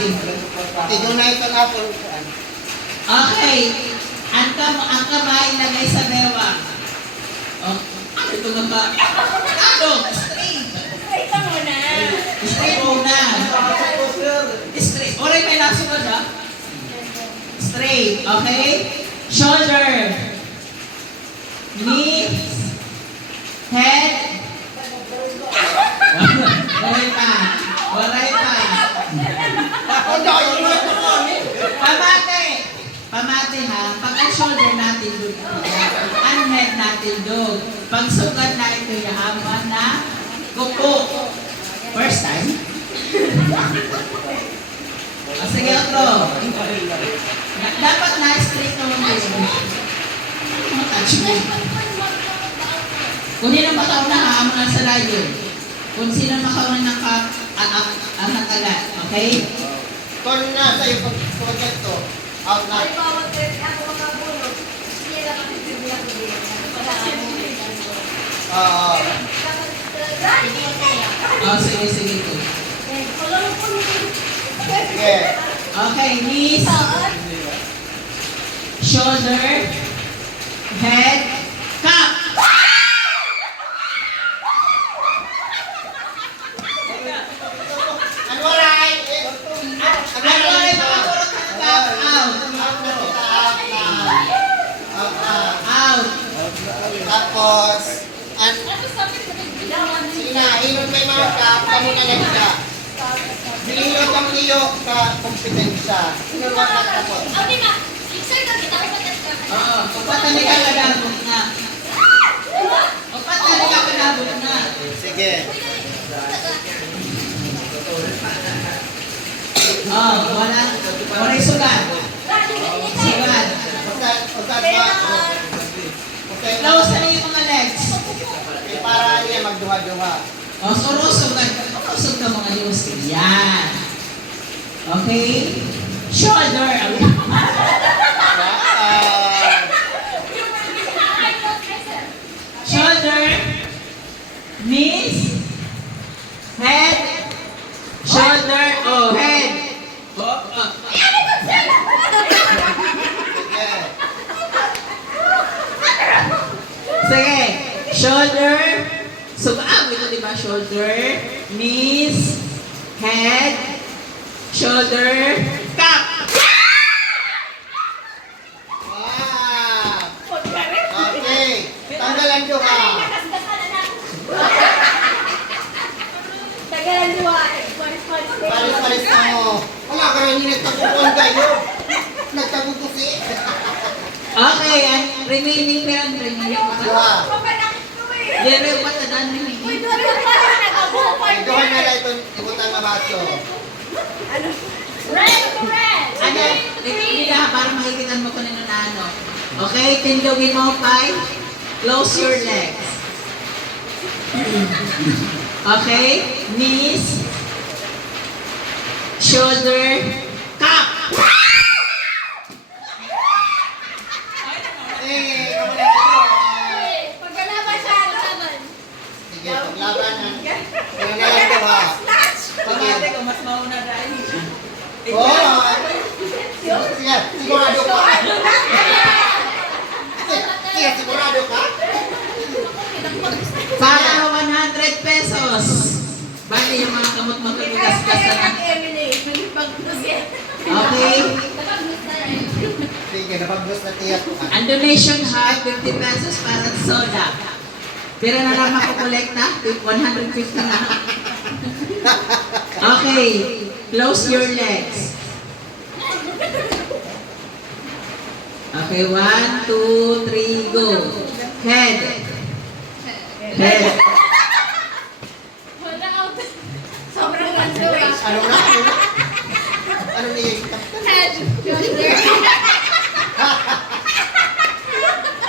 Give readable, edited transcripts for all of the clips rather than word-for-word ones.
Tignan na ito na po. Okay. Ang kamay lagay sa bewang. Oh, ano ito ba? Ano? Straight. Straight mo na. Straight muna. Straight. Oray, may nasunod ha? Straight. Okay? Shoulder. Knees. Head. Oray pa. Oray pa. Pamate. Pamate ha. Pag ang shoulder natin doon, ang head natin doon. Pag sugat na ito, yahaman na kuko. First time? Sige, otro. Dapat na-straight naman din. Touch mo. Kung sino makaw na haamon sa layo. Kung sino makaw ng anak agad. Okay? Turn na sa iyo pag ito. Out na. Sige, sige. Sige. Okay, knees, shoulder, head, cup. Ano oray? Ano ay makapulot ng cup? Out. Out. Tapos, sige na, hilot may mga kap, kamo na lang siya. Hilot ang iyo sa kompetensya. Hilot ang nagtapos. Oo, pagpatali ka kadabot na. Pagpatali ka kadabot na. Sige. Oh, wala sugat. Sugat. Usad ba? Close na yung mga legs. Para niya magduha-duha. O, surusog ka mga Diyos. Yan. Okay? Shoulder. Shoulder. Knees. Head. Shoulder. Oh, head. Sige. Shoulder. Ito diba? Shoulder. Knees. Head. Shoulder. Cup. Wow! Okay. Tanggalan duha. Tagalan dua. Paris-paris na mo. Wala ka rin yung nagtagupuan kayo. Nagtagupusi. Okay, ang remaining meron remaining pa. Duha. Dere pa ta dan remaining. Duha na lang itong ibutan na baso. Red! Ano? Hindi para makikita mo kung ano na ano. Okay, tindogin mo 5. Close your legs. Okay, knees, shoulder, cup. Sige, kamo na ito. Pagkalaban siya, laban. Sige, paglabanan. Kaya na lang duha. Pagkate ko, mas mauna dahil. Oh! Sige, sigurado ka. Sige, sigurado ka. Para 100 pesos. Bali yung mga kamot magkagasgas na lang. Okay? Sige, napag-bus na tiyak ko. Ang donation hub, 50 pesos para sa soda. Pero na lang makukolekta, 150 na. Okay, close your legs. Okay, 1, 2, 3, go. Head. Head. Sobrang ganda. Ano na? Ano na yung kaptan? Head, shoulder.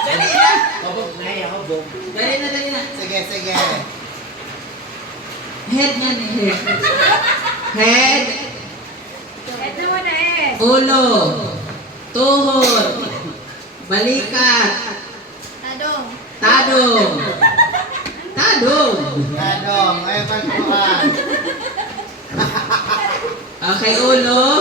Dali na. Hubog. Dali na, dali na. Sige, sige. Head yan eh, head. Head. Head naman na eh. Ulo. Tuhod. Balikat. Tadong. Tadong. Tadong. Adong, ay pagkuhan. Okay, ulo.